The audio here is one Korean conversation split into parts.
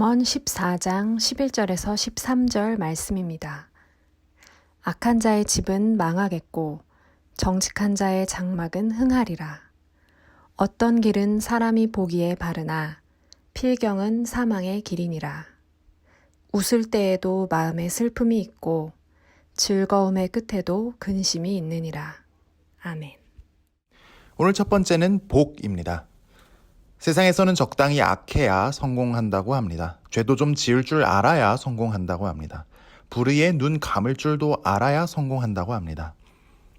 잠언 14장 11절에서 13절 말씀입니다. 악한 자의 집은 망하겠고 정직한 자의 장막은 흥하리라. 어떤 길은 사람이 보기에 바르나 필경은 사망의 길이니라. 웃을 때에도 마음에 슬픔이 있고 즐거움의 끝에도 근심이 있느니라. 아멘. 오늘 첫 번째는 복입니다. 세상에서는 적당히 악해야 성공한다고 합니다. 죄도 좀 지을 줄 알아야 성공한다고 합니다. 불의에 눈 감을 줄도 알아야 성공한다고 합니다.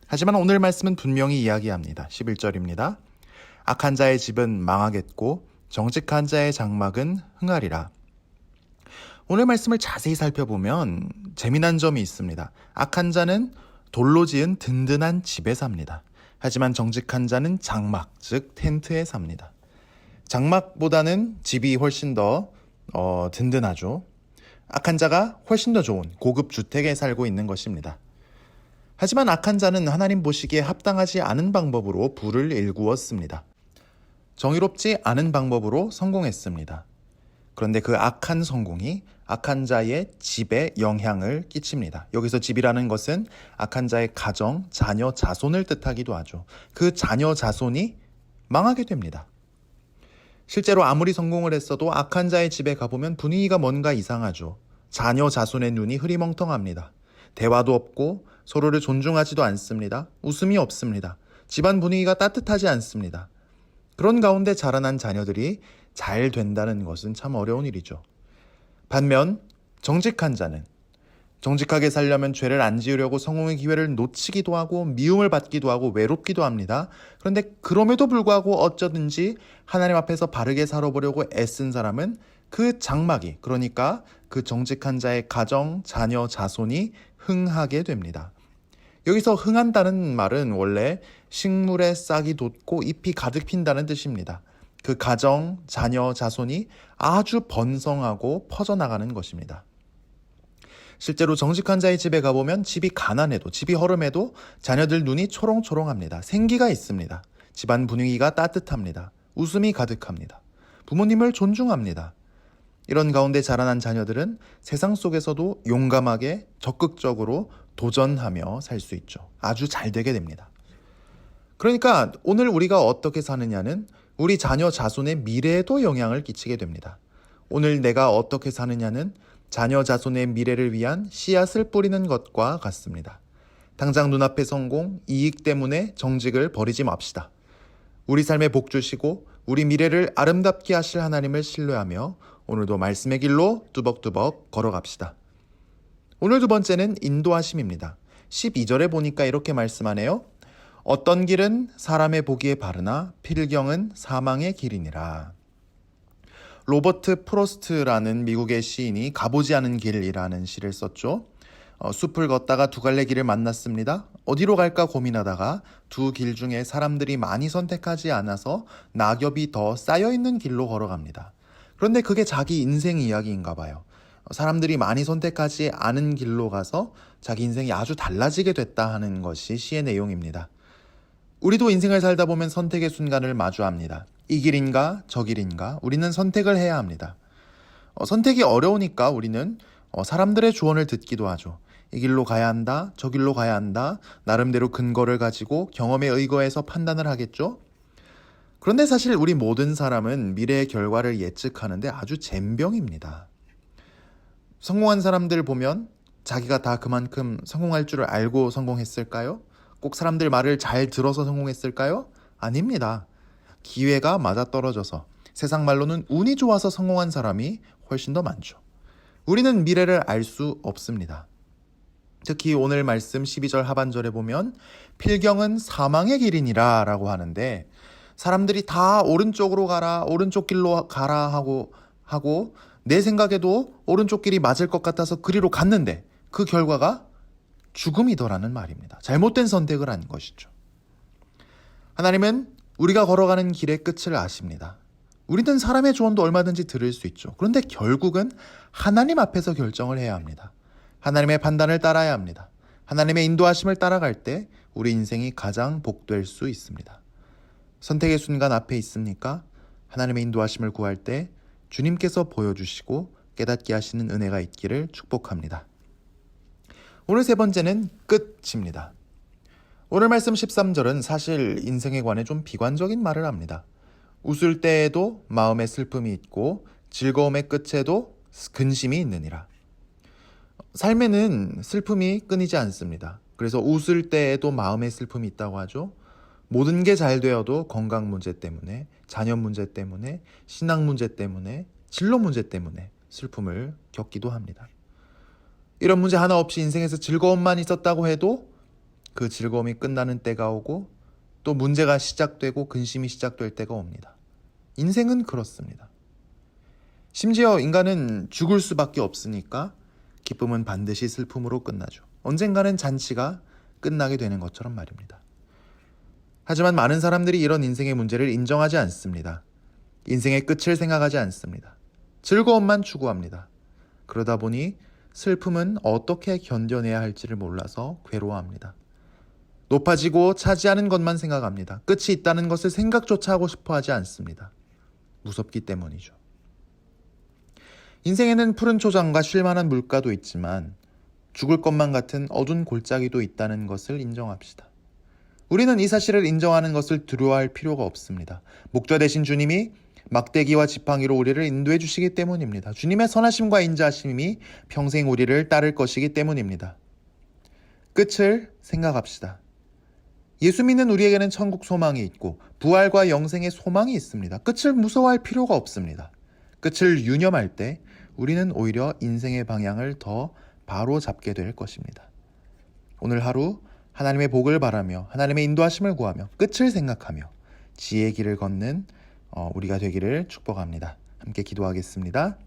하지만 오늘 말씀은 분명히 이야기합니다. 11절입니다. 악한 자의 집은 망하겠고 정직한 자의 장막은 흥하리라. 오늘 말씀을 자세히 살펴보면 재미난 점이 있습니다. 악한 자는 돌로 지은 든든한 집에 삽니다. 하지만 정직한 자는 장막, 즉 텐트에 삽니다. 장막보다는 집이 훨씬 더 든든하죠. 악한 자가 훨씬 더 좋은 고급 주택에 살고 있는 것입니다. 하지만 악한 자는 하나님 보시기에 합당하지 않은 방법으로 부를 일구었습니다. 정의롭지 않은 방법으로 성공했습니다. 그런데 그 악한 성공이 악한 자의 집에 영향을 끼칩니다. 여기서 집이라는 것은 악한 자의 가정, 자녀, 자손을 뜻하기도 하죠. 그 자녀, 자손이 망하게 됩니다. 실제로 아무리 성공을 했어도 악한 자의 집에 가보면 분위기가 뭔가 이상하죠. 자녀, 자손의 눈이 흐리멍텅합니다. 대화도 없고 서로를 존중하지도 않습니다. 웃음이 없습니다. 집안 분위기가 따뜻하지 않습니다. 그런 가운데 자라난 자녀들이 잘 된다는 것은 참 어려운 일이죠. 반면 정직한 자는 정직하게 살려면 죄를 안 지으려고 성공의 기회를 놓치기도 하고 미움을 받기도 하고 외롭기도 합니다. 그런데 그럼에도 불구하고 어쩌든지 하나님 앞에서 바르게 살아보려고 애쓴 사람은 그 장막이, 그러니까 그 정직한 자의 가정, 자녀, 자손이 흥하게 됩니다. 여기서 흥한다는 말은 원래 식물에 싹이 돋고 잎이 가득 핀다는 뜻입니다. 그 가정, 자녀, 자손이 아주 번성하고 퍼져나가는 것입니다. 실제로 정직한 자의 집에 가보면 집이 가난해도, 집이 허름해도 자녀들 눈이 초롱초롱합니다. 생기가 있습니다. 집안 분위기가 따뜻합니다. 웃음이 가득합니다. 부모님을 존중합니다. 이런 가운데 자라난 자녀들은 세상 속에서도 용감하게 적극적으로 도전하며 살 수 있죠. 아주 잘 되게 됩니다. 그러니까 오늘 우리가 어떻게 사느냐는 우리 자녀 자손의 미래에도 영향을 끼치게 됩니다. 오늘 내가 어떻게 사느냐는 자녀 자손의 미래를 위한 씨앗을 뿌리는 것과 같습니다. 당장 눈앞의 성공, 이익 때문에 정직을 버리지 맙시다. 우리 삶에 복 주시고 우리 미래를 아름답게 하실 하나님을 신뢰하며 오늘도 말씀의 길로 뚜벅뚜벅 걸어갑시다. 오늘 두 번째는 인도하심입니다. 12절에 보니까 이렇게 말씀하네요. 어떤 길은 사람의 보기에 바르나 필경은 사망의 길이니라. 로버트 프로스트라는 미국의 시인이 가보지 않은 길이라는 시를 썼죠. 숲을 걷다가 두 갈래 길을 만났습니다. 어디로 갈까 고민하다가 두 길 중에 사람들이 많이 선택하지 않아서 낙엽이 더 쌓여있는 길로 걸어갑니다. 그런데 그게 자기 인생 이야기인가 봐요. 사람들이 많이 선택하지 않은 길로 가서 자기 인생이 아주 달라지게 됐다 하는 것이 시의 내용입니다. 우리도 인생을 살다 보면 선택의 순간을 마주합니다. 이 길인가 저 길인가 우리는 선택을 해야 합니다. 선택이 어려우니까 우리는 사람들의 조언을 듣기도 하죠. 이 길로 가야 한다, 저 길로 가야 한다, 나름대로 근거를 가지고 경험에 의거해서 판단을 하겠죠. 그런데 사실 우리 모든 사람은 미래의 결과를 예측하는데 아주 젬병입니다. 성공한 사람들 보면 자기가 다 그만큼 성공할 줄을 알고 성공했을까요? 꼭 사람들 말을 잘 들어서 성공했을까요? 아닙니다. 기회가 맞아떨어져서 세상 말로는 운이 좋아서 성공한 사람이 훨씬 더 많죠. 우리는 미래를 알 수 없습니다. 특히 오늘 말씀 12절 하반절에 보면 필경은 사망의 길이니라 라고 하는데 사람들이 다 오른쪽으로 가라, 오른쪽 길로 가라 하고 내 생각에도 오른쪽 길이 맞을 것 같아서 그리로 갔는데 그 결과가 죽음이더라는 말입니다. 잘못된 선택을 한 것이죠. 하나님은 우리가 걸어가는 길의 끝을 아십니다. 우리는 사람의 조언도 얼마든지 들을 수 있죠. 그런데 결국은 하나님 앞에서 결정을 해야 합니다. 하나님의 판단을 따라야 합니다. 하나님의 인도하심을 따라갈 때 우리 인생이 가장 복될 수 있습니다. 선택의 순간 앞에 있습니까? 하나님의 인도하심을 구할 때 주님께서 보여주시고 깨닫게 하시는 은혜가 있기를 축복합니다. 오늘 세 번째는 끝입니다. 오늘 말씀 13절은 사실 인생에 관해 좀 비관적인 말을 합니다. 웃을 때에도 마음에 슬픔이 있고 즐거움의 끝에도 근심이 있느니라. 삶에는 슬픔이 끊이지 않습니다. 그래서 웃을 때에도 마음에 슬픔이 있다고 하죠. 모든 게 잘 되어도 건강 문제 때문에, 자녀 문제 때문에, 신앙 문제 때문에, 진로 문제 때문에 슬픔을 겪기도 합니다. 이런 문제 하나 없이 인생에서 즐거움만 있었다고 해도 그 즐거움이 끝나는 때가 오고 또 문제가 시작되고 근심이 시작될 때가 옵니다. 인생은 그렇습니다. 심지어 인간은 죽을 수밖에 없으니까 기쁨은 반드시 슬픔으로 끝나죠. 언젠가는 잔치가 끝나게 되는 것처럼 말입니다. 하지만 많은 사람들이 이런 인생의 문제를 인정하지 않습니다. 인생의 끝을 생각하지 않습니다. 즐거움만 추구합니다. 그러다 보니 슬픔은 어떻게 견뎌내야 할지를 몰라서 괴로워합니다. 높아지고 차지하는 것만 생각합니다. 끝이 있다는 것을 생각조차 하고 싶어 하지 않습니다. 무섭기 때문이죠. 인생에는 푸른 초장과 쉴만한 물가도 있지만 죽을 것만 같은 어두운 골짜기도 있다는 것을 인정합시다. 우리는 이 사실을 인정하는 것을 두려워할 필요가 없습니다. 목자 되신 주님이 막대기와 지팡이로 우리를 인도해 주시기 때문입니다. 주님의 선하심과 인자하심이 평생 우리를 따를 것이기 때문입니다. 끝을 생각합시다. 예수 믿는 우리에게는 천국 소망이 있고 부활과 영생의 소망이 있습니다. 끝을 무서워할 필요가 없습니다. 끝을 유념할 때 우리는 오히려 인생의 방향을 더 바로 잡게 될 것입니다. 오늘 하루 하나님의 복을 바라며 하나님의 인도하심을 구하며 끝을 생각하며 지혜의 길을 걷는 우리가 되기를 축복합니다. 함께 기도하겠습니다.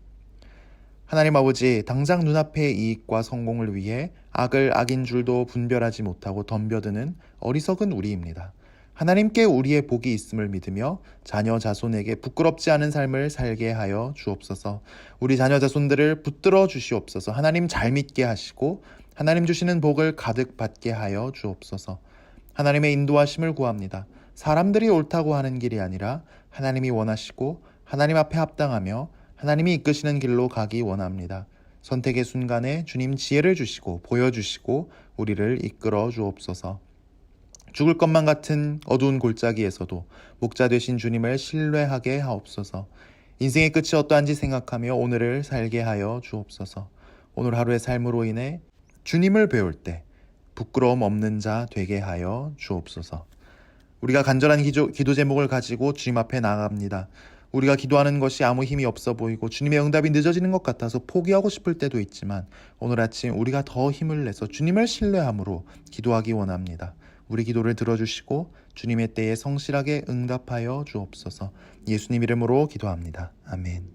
하나님 아버지, 당장 눈앞의 이익과 성공을 위해 악을 악인 줄도 분별하지 못하고 덤벼드는 어리석은 우리입니다. 하나님께 우리의 복이 있음을 믿으며 자녀 자손에게 부끄럽지 않은 삶을 살게 하여 주옵소서. 우리 자녀 자손들을 붙들어 주시옵소서. 하나님 잘 믿게 하시고 하나님 주시는 복을 가득 받게 하여 주옵소서. 하나님의 인도하심을 구합니다. 사람들이 옳다고 하는 길이 아니라 하나님이 원하시고 하나님 앞에 합당하며 하나님이 이끄시는 길로 가기 원합니다. 선택의 순간에 주님 지혜를 주시고 보여주시고 우리를 이끌어 주옵소서. 죽을 것만 같은 어두운 골짜기에서도 목자 되신 주님을 신뢰하게 하옵소서. 인생의 끝이 어떠한지 생각하며 오늘을 살게 하여 주옵소서. 오늘 하루의 삶으로 인해 주님을 배울 때 부끄러움 없는 자 되게 하여 주옵소서. 우리가 간절한 기도 제목을 가지고 주님 앞에 나아갑니다. 우리가 기도하는 것이 아무 힘이 없어 보이고 주님의 응답이 늦어지는 것 같아서 포기하고 싶을 때도 있지만 오늘 아침 우리가 더 힘을 내서 주님을 신뢰함으로 기도하기 원합니다. 우리 기도를 들어주시고 주님의 때에 성실하게 응답하여 주옵소서. 예수님 이름으로 기도합니다. 아멘.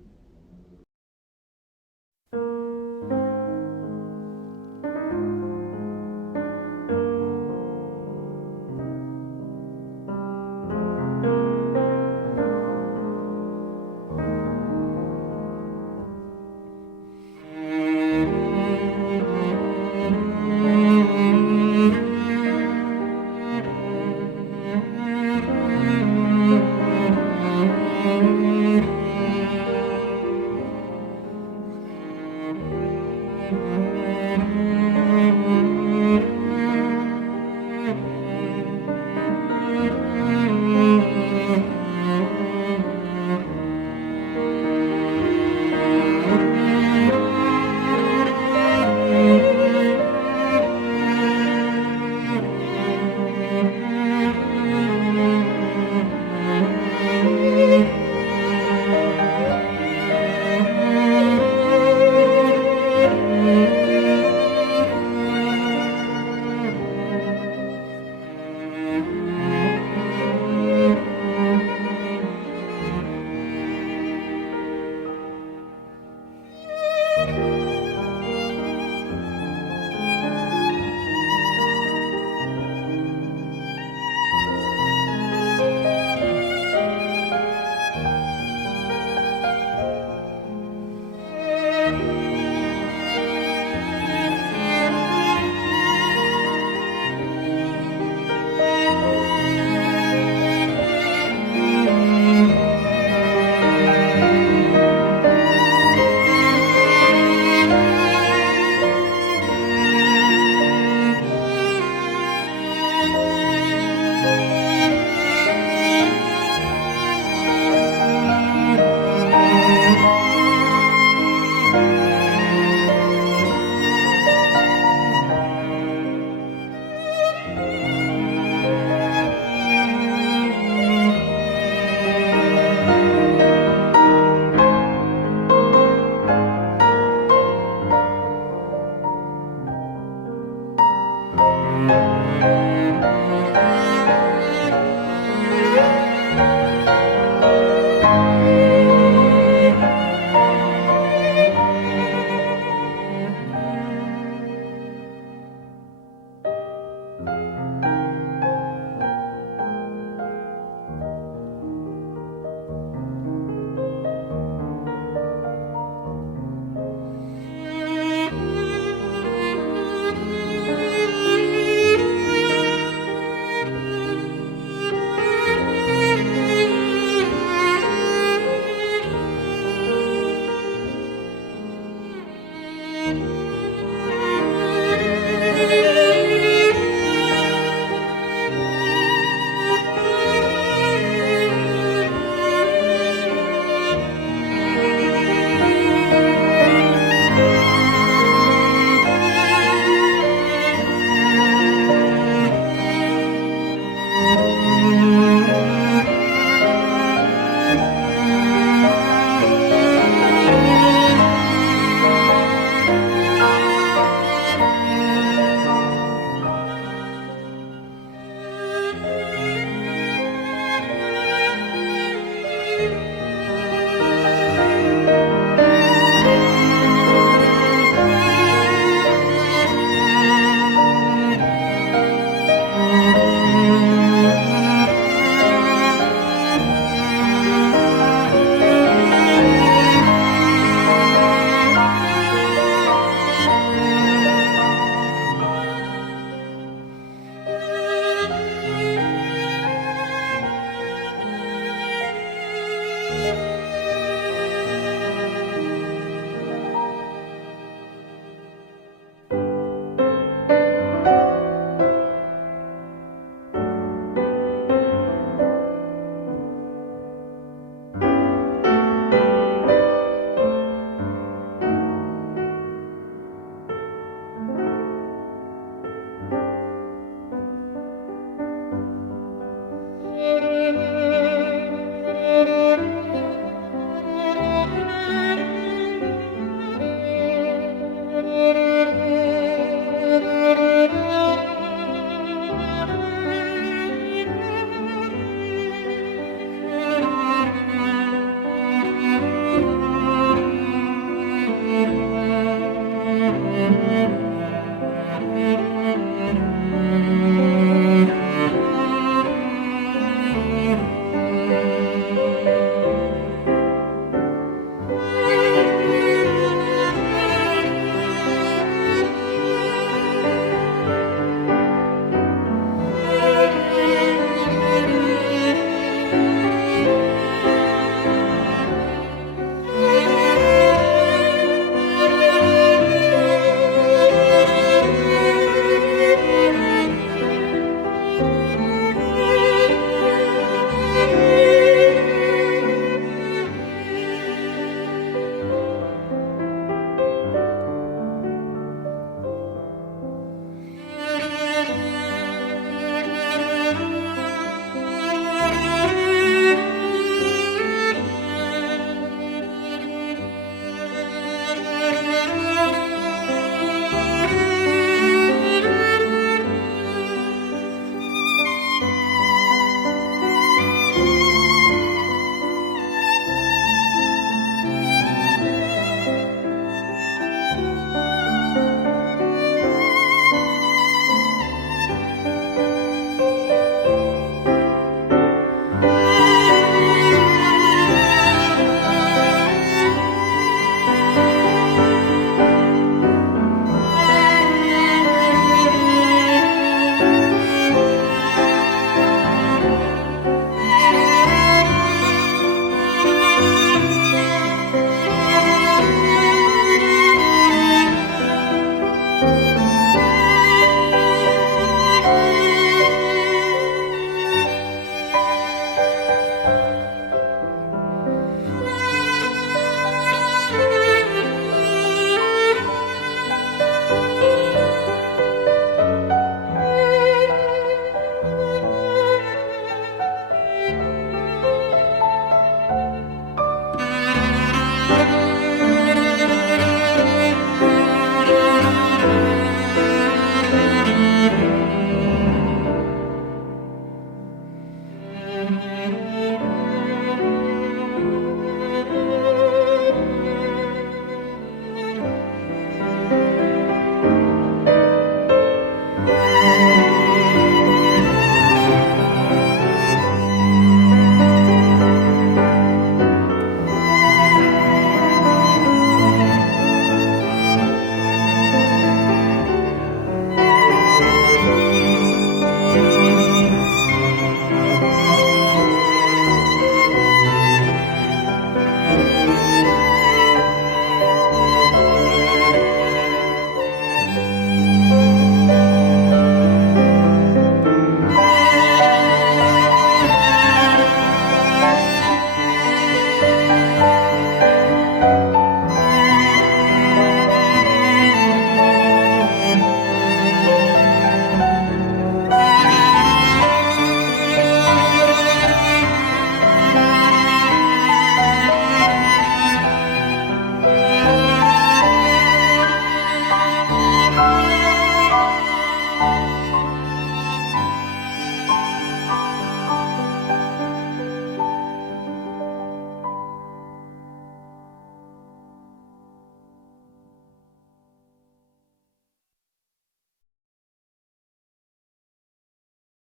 감사합니다.